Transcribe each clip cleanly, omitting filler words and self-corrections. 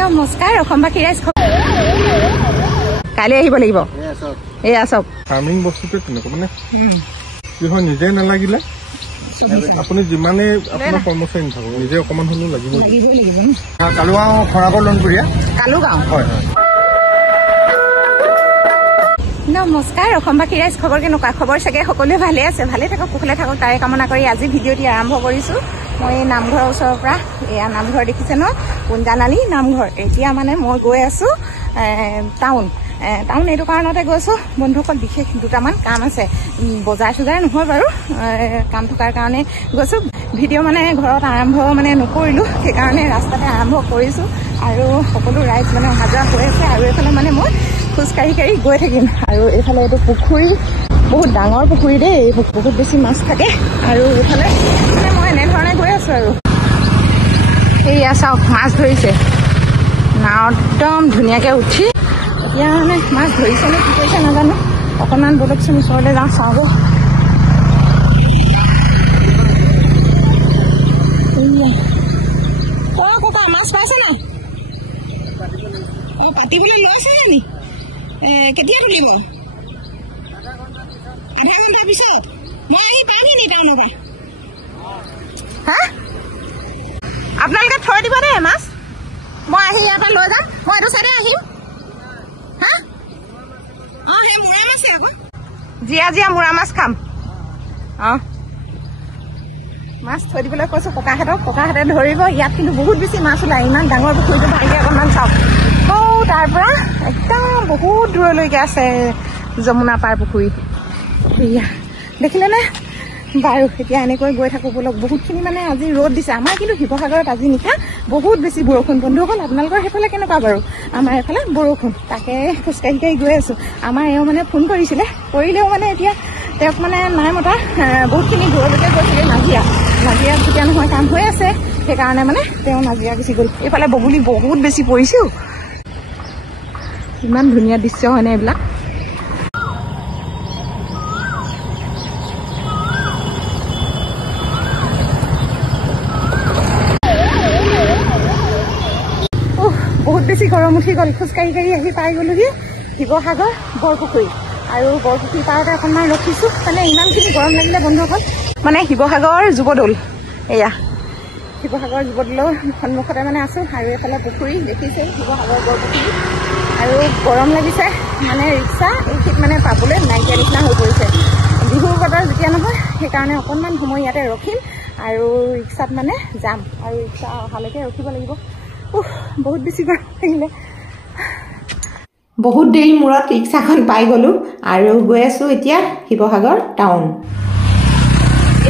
নমস্কাৰ অসমবাসী ৰাইজ কাইলৈ আহিব লাগিব এয়া চব ফাৰ্মিং বস্তুটো তেনেকুৱা মানে কি হয় নিজে নালাগিলে আপুনি যিমানে আপোনাৰ কৰ্মচাৰী নাথাকক নিজে অকণমান হ'লেও লাগিব কালুগাঁও খৰাকৰ লনপুৰীয়া কালুগাঁও হয় হয় নমস্কাৰ অসমবাসী ৰাইজ খবৰ কেনেকুৱা খবৰ চাগে সকলোৱে ভালে আছে ভালে থাকক কুশলে থাকক তাৰে কামনা কৰি আজি ভিডিঅ'টি আৰম্ভ কৰিছোঁ মই নামঘৰৰ ওচৰৰ পৰা এয়া নামঘৰ দেখিছে ন পুঞ্জানালী নামঘৰ এতিয়া মানে মই গৈ আছোঁ টাউন এইটো কাৰণতে গৈছোঁ বন্ধুসকল বিশেষ দুটামান কাম আছে বজাৰ চজাৰ নহয় বাৰু কাম থকাৰ কাৰণে গৈছোঁ ভিডিঅ' মানে ঘৰত আৰম্ভ মানে নকৰিলোঁ সেইকাৰণে ৰাস্তাতে আৰম্ভ কৰিছোঁ আৰু সকলো ৰাইজ মানে অহা যোৱা হৈ আছে আৰু এইফালে মানে মই খোজকাঢ়ি গৈ থাকিম আৰু এইফালে এইটো পুখুৰী বহুত ডাঙৰ পুখুৰী দেই বহুত বেছি মাছ থাকে আৰু এইফালে মানে মই এনেধৰণে গৈ আছোঁ আৰু এয়া চাওক মাছ ধৰিছে নাও একদম ধুনীয়াকৈ উঠি এতিয়া মানে মাছ ধৰিছে নে কি কৰিছে নাজানো অকণমান বলকচোন ওচৰলৈ যাওঁ চাব ককা মাছ পাইছে নাই অঁ পাতিবলৈ লৈছে নি কেতিয়া তুলিব আধা ঘণ্টাৰ পিছত মই আহি পামহি নি টাউনৰ পৰা হা আপোনালোকে থৈ দিব দেই মাছ মই আহি ইয়াৰ পৰা লৈ যাম মই এইটো চাইডে আহিম হা অঁ সেই মূৰা মাছে আকৌ জীয়া মূৰা মাছ খাম অঁ মাছ থৈ দিবলৈ কৈছোঁ ককাহঁতে ধৰিব ইয়াত কিন্তু বহুত বেছি মাছ ওলায় ইমান ডাঙৰ পুখুৰীটো ভালকৈ অকণমান চাওক তাৰ পৰা একদম বহুত দূৰলৈকে আছে যমুনা পাৰ পুখুৰী সেয়া দেখিলেনে বাৰু এতিয়া এনেকৈ গৈ থাকোঁ বলক বহুতখিনি মানে আজি ৰ'দ দিছে আমাৰ কিন্তু শিৱসাগৰত আজি নিশা বহুত বেছি বৰষুণ বন্ধুসকল আপোনালোকৰ সেইফালে কেনেকুৱা বাৰু আমাৰ এইফালে বৰষুণ তাকে খোজকাঢ়ি গৈ আছোঁ আমাৰ এওঁ মানে ফোন কৰিলেও মানে এতিয়া তেওঁক মানে নাই মতা বহুতখিনি দূৰলৈকে গৈছিলে নাজিৰাত যেতিয়া নহয় কাম হৈ আছে সেইকাৰণে মানে তেওঁ নাজিৰা গুচি গ'ল এইফালে বগলী বহুত বেছি পৰিছেও ইমান ধুনীয়া দৃশ্য হয়নে এইবিলাক বহুত বেছি গৰম উঠি গ'ল খোজকাঢ়ি আহি পাই গ'লোহি শিৱসাগৰ বৰপুখুৰী আৰু বৰপুখুৰী পাৰতে অকণমান ৰখিছোঁ মানে ইমানখিনি গৰম লাগিলে বন্ধুসকল মানে শিৱসাগৰ যুৱদৌল এয়া শিৱসাগৰ যুৱদৌলৰ সন্মুখতে মানে আছোঁ আৰু এইফালে পুখুৰী দেখিছে শিৱসাগৰ বৰপুখুৰী আৰু গৰম লাগিছে মানে ৰিক্সা এইখিনিত মানে পাবলৈ নাইকিয়া নিচিনা হৈ পৰিছে বিহুৰ বতৰ যেতিয়া নহয় সেইকাৰণে অকণমান সময় ইয়াতে ৰখিম আৰু ৰিক্সাত মানে যাম আৰু ৰিক্সা অহালৈকে ৰখিব লাগিব বহুত বেছি গৰম লাগিলে বহুত দেৰি মূৰত ৰিক্সাখন পাই গ'লোঁ আৰু গৈ আছোঁ এতিয়া শিৱসাগৰ টাউন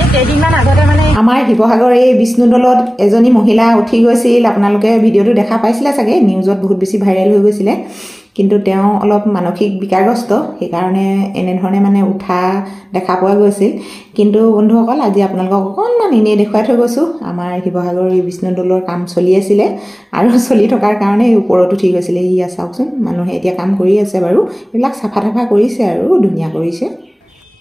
এই কেইদিনমান আগতে মানে আমাৰ শিৱসাগৰ এই বিষ্ণুদৌলত এজনী মহিলা উঠি গৈছিল আপোনালোকে ভিডিঅ'টো দেখা পাইছিলে চাগে নিউজত বহুত বেছি ভাইৰেল হৈ গৈছিলে কিন্তু তেওঁ অলপ মানসিক বিকাৰগ্ৰস্ত সেইকাৰণে এনেধৰণে মানে উঠা দেখা পোৱা গৈছিল কিন্তু বন্ধুসকল আজি আপোনালোকক অকণমান এনেই দেখুৱাই থৈ গৈছোঁ আমাৰ শিৱসাগৰ এই বিষ্ণুদৌলৰ কাম চলি আছিলে আৰু চলি থকাৰ কাৰণে ওপৰত উঠি গৈছিলে ইয়া চাওকচোন মানুহে এতিয়া কাম কৰি আছে বাৰু এইবিলাক চাফা কৰিছে আৰু ধুনীয়া কৰিছে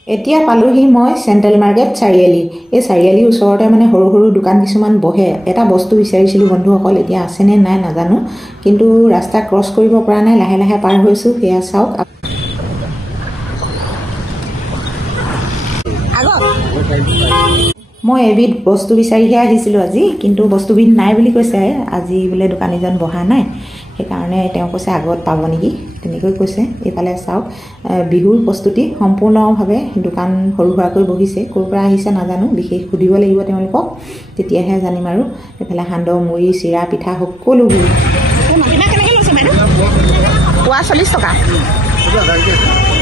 এতিয়া পালোহি মই চেণ্ট্ৰেল মাৰ্কেট চাৰিআলি এই চাৰিআলিৰ ওচৰতে মানে সৰু সৰু দোকান কিছুমান বহে এটা বস্তু বিচাৰিছিলোঁ বন্ধুসকল এতিয়া আছেনে নাই নাজানো কিন্তু ৰাস্তা ক্ৰছ কৰিব পৰা নাই লাহে পাৰ হৈছোঁ সেয়া চাওক মই এবিধ বস্তু বিচাৰিহে আহিছিলোঁ আজি কিন্তু বস্তুবিধ নাই বুলি কৈছে আজি বোলে দোকানীজন বহা নাই সেইকাৰণে তেওঁ কৈছে আগত পাব নেকি তেনেকৈ কৈছে এইফালে চাওক বিহুৰ প্ৰস্তুতি সম্পূৰ্ণভাৱে দোকান সৰু সুৰাকৈ বহিছে ক'ৰ পৰা আহিছে নাজানো বিশেষ সুধিব লাগিব তেওঁলোকক তেতিয়াহে জানিম আৰু এইফালে সান্দহ মুড়ি চিৰা পিঠা সকলোবোৰ পোৱা 40 টকা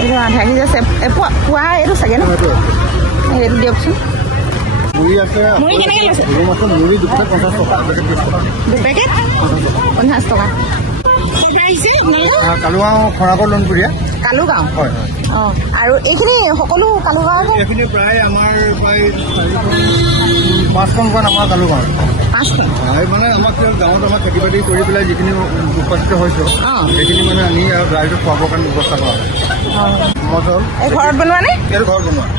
এইটো আধা কেজি আছে পোৱা এইটো চাগে ন এইটো দিয়কচোন কালুগাঁও খৰাকৰ লনপুৰীয়া কালুগাঁও হয় অঁ আৰু এইখিনি সকলো কালুগাঁও এইখিনি প্ৰায় আমাৰ প্ৰায় 5খন আমাৰ কালুগাঁও 5খন মানে আমাক গাঁৱত আমাৰ খেতি বাতি কৰি পেলাই যিখিনি উৎপাদিত হৈছে সেইখিনি মানে আনি আৰু ৰাইজক খুৱাবৰ কাৰণে ব্যৱস্থা কৰা হয় মটৰ ঘৰত বনোৱা নে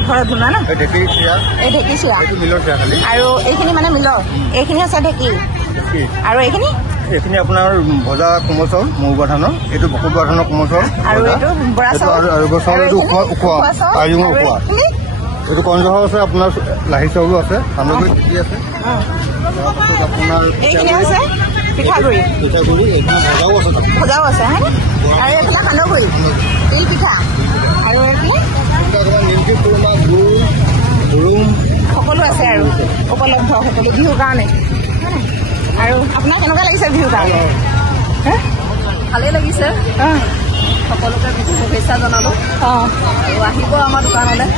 ঘৰত বনোৱা ন এই ঢেঁকী চিৰা এইটো মিলৰ চিৰা খালি আৰু এইখিনি মানে মিলৰ এইখিনি আছে ঢেঁকী আৰু এইখিনি এইখিনি আপোনাৰ ভজা কোমল চাউল মহুবা ধানৰ, এইটো বকুবা ধানৰ কোমল চাউল, আৰু চাউল এইটো উখোৱা আইজোঙৰ উখোৱা, এইটো কণজহা আছে, আপোনাৰ লাহি চাউলো আছে, সান্দহগুৰি কি আছে, তাৰপাছত আপোনাৰ পিঠাগুৰি এইখিনি ভজাও আছে, আৰু এইফালে সান্দহগুৰি তিল পিঠা, আৰু নিমকি খুৰমা গুড় ৰুম সকলো আছে আৰু উপলব্ধ সকলো বিহুৰ কাৰণে। আৰু আপোনাৰ কেনেকুৱা লাগিছে বিহুৰ কাৰণে? ভালেই লাগিছে, সকলোকে বিহু শুভেচ্ছা জনালোঁ। আৰু আহিব আমাৰ দোকানলৈ,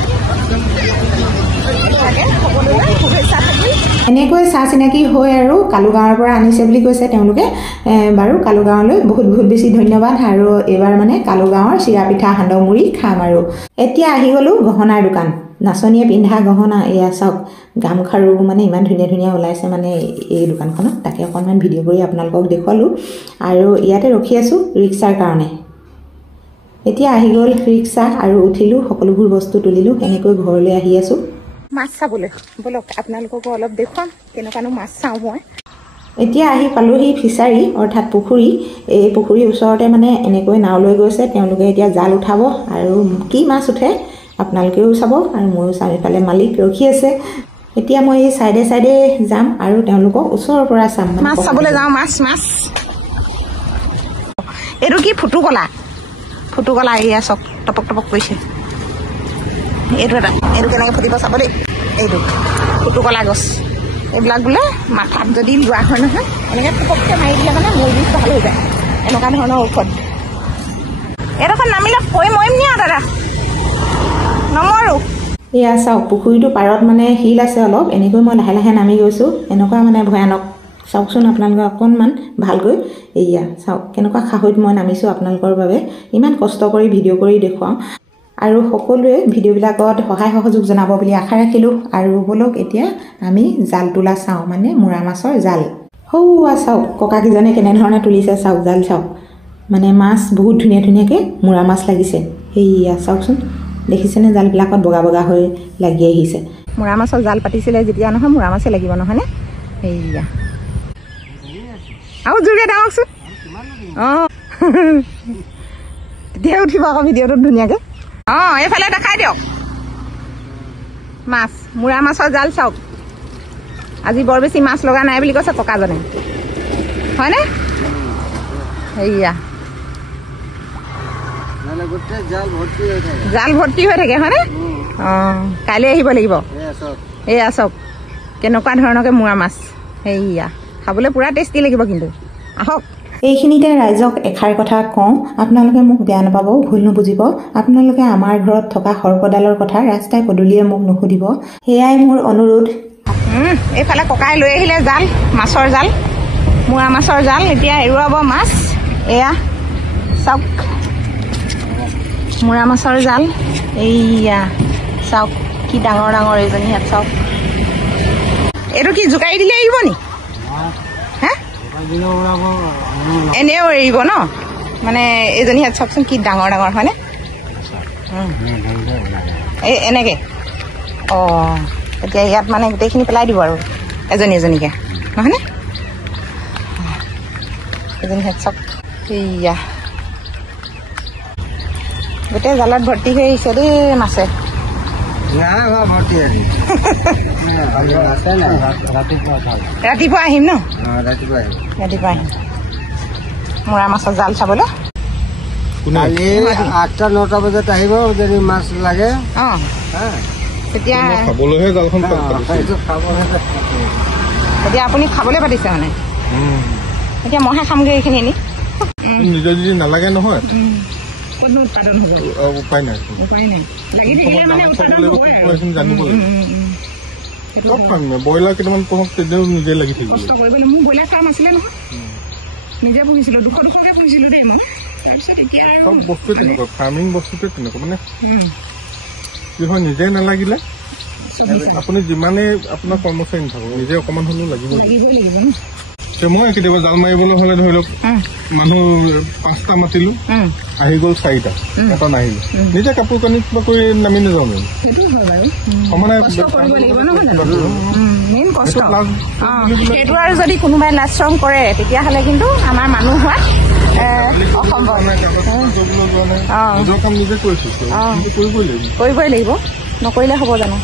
সকলোৰে শুভেচ্ছা থাকিল। এনেকৈ চাহ চিনাকি হৈ আৰু কালুগাঁৱৰ পৰা আনিছে বুলি কৈছে তেওঁলোকে। বাৰু কালুগাঁৱলৈ বহুত বহুত বেছি ধন্যবাদ। আৰু এইবাৰ মানে কালুগাঁৱৰ চিৰা পিঠা সান্দহগুৰি খাম। আৰু এতিয়া আহি গ'লোঁ গহনাৰ দোকান। নাচনীয়ে পিন্ধা গহনা এয়া চাওক, গামখাৰু মানে ইমান ধুনীয়া ধুনীয়া ওলাইছে মানে এই দোকানখনত, তাকে অকণমান ভিডিঅ' কৰি আপোনালোকক দেখুৱালোঁ। আৰু ইয়াতে ৰখি আছোঁ ৰিক্সাৰ কাৰণে। এতিয়া আহি গ'ল ৰিক্সা আৰু উঠিলোঁ, সকলোবোৰ বস্তু তুলিলোঁ, এনেকৈ ঘৰলৈ আহি আছোঁ মাছ চাবলৈ। ব'লক আপোনালোককো অলপ দেখুৱাম কেনেকুৱানো মাছ চাওঁ মই। এতিয়া আহি পালোহি ফিচাৰী অৰ্থাৎ পুখুৰী। এই পুখুৰীৰ ওচৰতে মানে এনেকৈ নাও লৈ গৈছে তেওঁলোকে, এতিয়া জাল উঠাব আৰু কি মাছ উঠে আপোনালোকেও চাব আৰু ময়ো চাম। ইফালে মালিক ৰখি আছে। এতিয়া মই এই চাইডে চাইডে যাম আৰু তেওঁলোকক ওচৰৰ পৰা চাম। মাছ চাবলৈ যাওঁ। মাছ এইটো কি ফুটুকলা এয়া চব টপক টপক কৰিছে। এইটো কেনেকৈ ফুটিব চাব দেই। এইটো ফুটুকলা গছ, এইবিলাক বোলে মাথাত যদি লোৱা হয় নহয়, এনেকৈ টপককৈ মাৰি দিলে মানে মূৰ বিষ ভাল হৈ যায়, এনেকুৱা ধৰণৰ ঔষধ। এইডোখৰ নামিলে কৈ মৰিম নি আৰু দাদা, নমৰো। এয়া চাওক পুখুৰীটো পাৰত মানে শিল আছে অলপ, এনেকৈ মই লাহে লাহে নামি গৈছোঁ। এনেকুৱা মানে ভয়ানক, চাওকচোন আপোনালোকে অকণমান ভালকৈ। এয়া চাওক কেনেকুৱা সাহসত মই নামিছোঁ আপোনালোকৰ বাবে, ইমান কষ্ট কৰি ভিডিঅ' কৰি দেখুৱাওঁ। আৰু সকলোৱে ভিডিঅ'বিলাকত সহায় সহযোগ জনাব বুলি আশা ৰাখিলোঁ। আৰু ব'লক এতিয়া আমি জাল তোলা চাওঁ, মানে মূৰা মাছৰ জাল। সৌৱা চাওক ককাকেইজনে কেনেধৰণে তুলিছে, চাওক জাল চাওক, মানে মাছ বহুত ধুনীয়া ধুনীয়াকৈ মূৰা মাছ লাগিছে। সেয়া চাওকচোন, দেখিছেনে জালবিলাকত বগা বগা হৈ লাগি আহিছে। মূৰা মাছৰ জাল পাতিছিলে যেতিয়া নহয়, মূৰা মাছে লাগিব নহয়নে? সেয়া আৰু জোৰকৈ ডাঙৰচোন। তেতিয়া উঠিব আকৌ ভিডিঅ'টোত ধুনীয়াকৈ। এইফালে দেখাই দিয়ক মাছ, মূৰা মাছৰ জাল চাওক। আজি বৰ বেছি মাছ লগা নাই বুলি কৈছে ককাজনে, হয়নে? সেয়া জাল ভৰ্তি হৈ থাকে হয়নে? কাইলৈ আহিব লাগিব। এয়া চাওক কেনেকুৱা ধৰণৰকৈ মূৰা মাছ। সেয়া খাবলৈ পূৰা টেষ্টি লাগিব কিন্তু। আহক। এইখিনিতে ৰাইজক এষাৰ কথা কওঁ, আপোনালোকে মোক বেয়া নাপাব, ভুল নুবুজিব। আপোনালোকে আমাৰ ঘৰত থকা সৰ্পডালৰ কথা ৰাস্তাই পদূলিয়ে মোক নুসুধিব, সেয়াই মোৰ অনুৰোধ। এইফালে ককাই লৈ আহিলে জাল, মাছৰ জাল, মূৰা মাছৰ জাল। এতিয়া এৰুৱাব মাছ। এয়া চাওক মূৰা মাছৰ জাল। এইয়া চাওক কি ডাঙৰ ডাঙৰ এইজনী হাত চাওক। এইটো কি জোকাৰি দিলে এৰিব নি? এনেও এৰিব ন? মানে এইজনী হাত চাওকচোন কি ডাঙৰ ডাঙৰ হয়নে? এই এনেকৈ এতিয়া ইয়াত মানে গোটেইখিনি পেলাই দিব আৰু এজনী এজনীকৈ নহয়নে? এজনী হাত চাওক। সেয়া গোটেই জালত ভৰ্তি হৈ আহিছে দেই মাছে। ৰাতিপুৱা আহিম ন? ৰাতিপুৱা আহিম মূৰা মাছৰ জাল চাবলৈ। 8টা-9টা বজাত আহিব যদি মাছ লাগে। তেতিয়া আপুনি খাবলৈ পাতিছে মানে? এতিয়া মইহে খামগৈ এইখিনি নি? নিজৰ যদি নালাগে নহয় উৎপাদন হ'ব? উপায় নাই। জানিব লাগিব। ব্ৰইলাৰ কেইটামান পঢ়ক, তেতিয়াও নিজে লাগি থাকিব। মোৰ ব্ৰইলাৰ ফাৰ্ম আছিলে নহয়, নিজে পুহিছিলোঁ, 200-200কৈ পুহিছিলোঁ দেই। তাৰপিছত এতিয়া চব বস্তুৱে তেনেকুৱা, ফাৰ্মিং বস্তুটোৱে তেনেকুৱা, মানে কি হয় নিজে নালাগিলে আপুনি যিমানেই আপোনাৰ কৰ্মচাৰী নাথাকক, নিজে অকণমান হ'লেও লাগিব। মই কেতিয়াবা জাল মাৰিবলৈ হ'লে ধৰি লওক মানুহ 5টা মাতিলো, আহি গ'ল 4টা, এটা নাহিলে, নিজে কাপোৰ কানি কিবা কৰি নামি নাযাওঁ। মেইন কষ্ট সেইটো আৰু যদি কোনোবাই লাজ শ্ৰম কৰে তেতিয়াহ'লে কিন্তু আমাৰ মানুহ হোৱাত অসম্ভৱ কৰিবই লাগিব নকৰিলে হ'ব জানো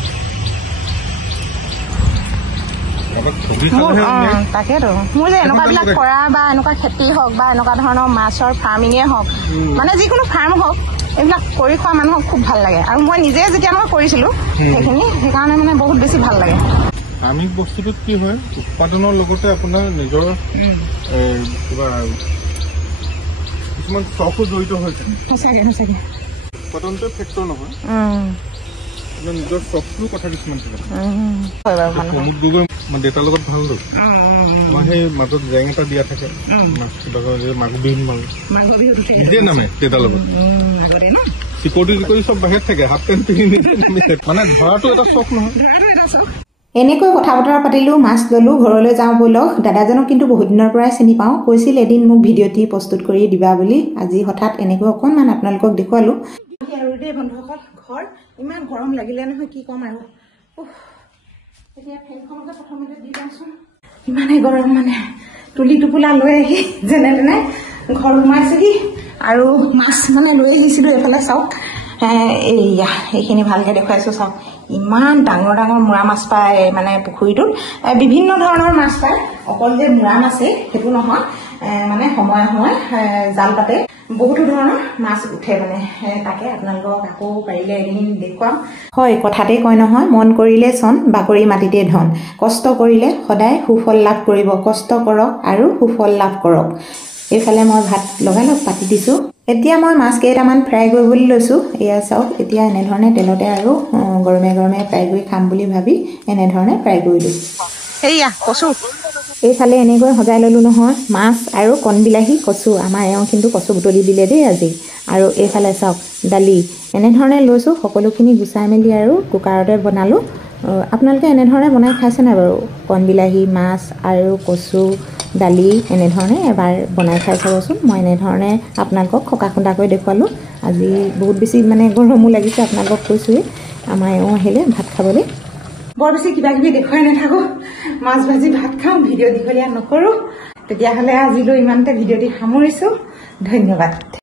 তাকেতো মোৰ যে এনেকুৱাবিলাক কৰা বা এনেকুৱা খেতি হওক বা এনেকুৱা ধৰণৰ মাছৰ ফাৰ্মিঙে হওক মানে যিকোনো ফাৰ্ম হওক এইবিলাক কৰি খোৱা মানুহক খুব ভাল লাগে আৰু মই নিজে যেতিয়া মই কৰিছিলো সেইকাৰণে মানে বহুত বেছি ভাল লাগে ফাৰ্মিং বস্তুটোত কি হয় উৎপাদনৰ লগতে আপোনাৰ নিজৰ কিবা কিছুমান চখো জড়িত হৈ থাকে সঁচাকে উৎপাদনটো ফেক্টৰ নহয় নিজৰ চখটোৰ কথা কিছুমান থাকে দেউতাৰ লগত ভাল লগ আমাৰ সেই মাজত জেং এটা দিয়া থাকে মাঘ বিহু নিজে নামে দেউতাৰ লগত চিকৰি চব বাহিৰত থাকে হাফ পেণ্ট পিন্ধি মানে ধৰাটো এটা চখ নহয় এনেকৈ কথা বতৰা পাতিলোঁ মাছ ল'লোঁ ঘৰলৈ যাওঁ ব'লক দাদাজনক কিন্তু বহুত দিনৰ পৰাই চিনি পাওঁ কৈছিল এদিন মোক ভিডিঅ'টি প্ৰস্তুত কৰি দিবা বুলি আজি হঠাৎ এনেকৈ অকণমান আপোনালোকক দেখুৱালোঁ আৰু দেই বন্ধুসকল ঘৰ ইমান গৰম লাগিলে নহয় কি ক'ম আৰু এতিয়া ফেনখনকে প্ৰথমতে দি যাওঁচোন ইমানেই গৰম মানে তুলি টোপোলা লৈ আহি যেনে তেনে ঘৰ সোমাইছেহি আৰু মাছ মানে লৈ আহিছিলোঁ এইফালে চাওক এইয়া এইখিনি ভালকৈ দেখুৱাইছোঁ চাওক ইমান ডাঙৰ ডাঙৰ মূৰা মাছ পায় মানে পুখুৰীটোত বিভিন্ন ধৰণৰ মাছ পায় অকল যে মূৰা মাছেই সেইটো নহয় মানে সময়ে সময়ে জাল পাতে বহুতো ধৰণৰ মাছ উঠে মানে তাকে আপোনালোকক আকৌ পাৰিলে এদিন দেখুৱাম হয় কথাতে কয় নহয় মন কৰিলে চন বাকৰি মাটিতে ধন কষ্ট কৰিলে সদায় সুফল লাভ কৰিব কষ্ট কৰক আৰু সুফল লাভ কৰক এইফালে মই ভাত লগালগ পাতি দিছোঁ এতিয়া মই মাছ কেইটামান ফ্ৰাই কৰিবলৈ লৈছোঁ এয়া চাওক এতিয়া এনেধৰণে তেলতে আৰু গৰমে গৰমে ফ্ৰাই কৰি খাম বুলি ভাবি এনেধৰণে ফ্ৰাই কৰিলোঁ সেয়া কচু এইফালে এনেকৈ সজাই ল'লোঁ নহয় মাছ আৰু কণবিলাহী কচু আমাৰ এওঁ কিন্তু কচু বুটলি দিলে দেই আজি আৰু এইফালে চাওক দালি এনেধৰণে লৈছোঁ সকলোখিনি গুচাই মেলি আৰু কুকাৰতে বনালোঁ আপোনালোকে এনেধৰণে বনাই খাইছে নাই বাৰু কণবিলাহী মাছ আৰু কচু দালি এনেধৰণে এবাৰ বনাই খাই চাবচোন মই এনেধৰণে আপোনালোকক খকা খুন্দাকৈ দেখুৱালোঁ আজি বহুত বেছি মানে গৰমো লাগিছে আপোনালোকক কৈছোঁৱেই আমাৰ এওঁ আহিলে ভাত খাবলৈ বৰ বেছি কিবা কিবি দেখুৱাই নাথাকোঁ মাছ ভাজি ভাত খাওঁ ভিডিঅ' দীঘলীয়া নকৰোঁ তেতিয়াহ'লে আজিলৈ ইমানতে ভিডিঅ'টি সামৰিছোঁ ধন্যবাদ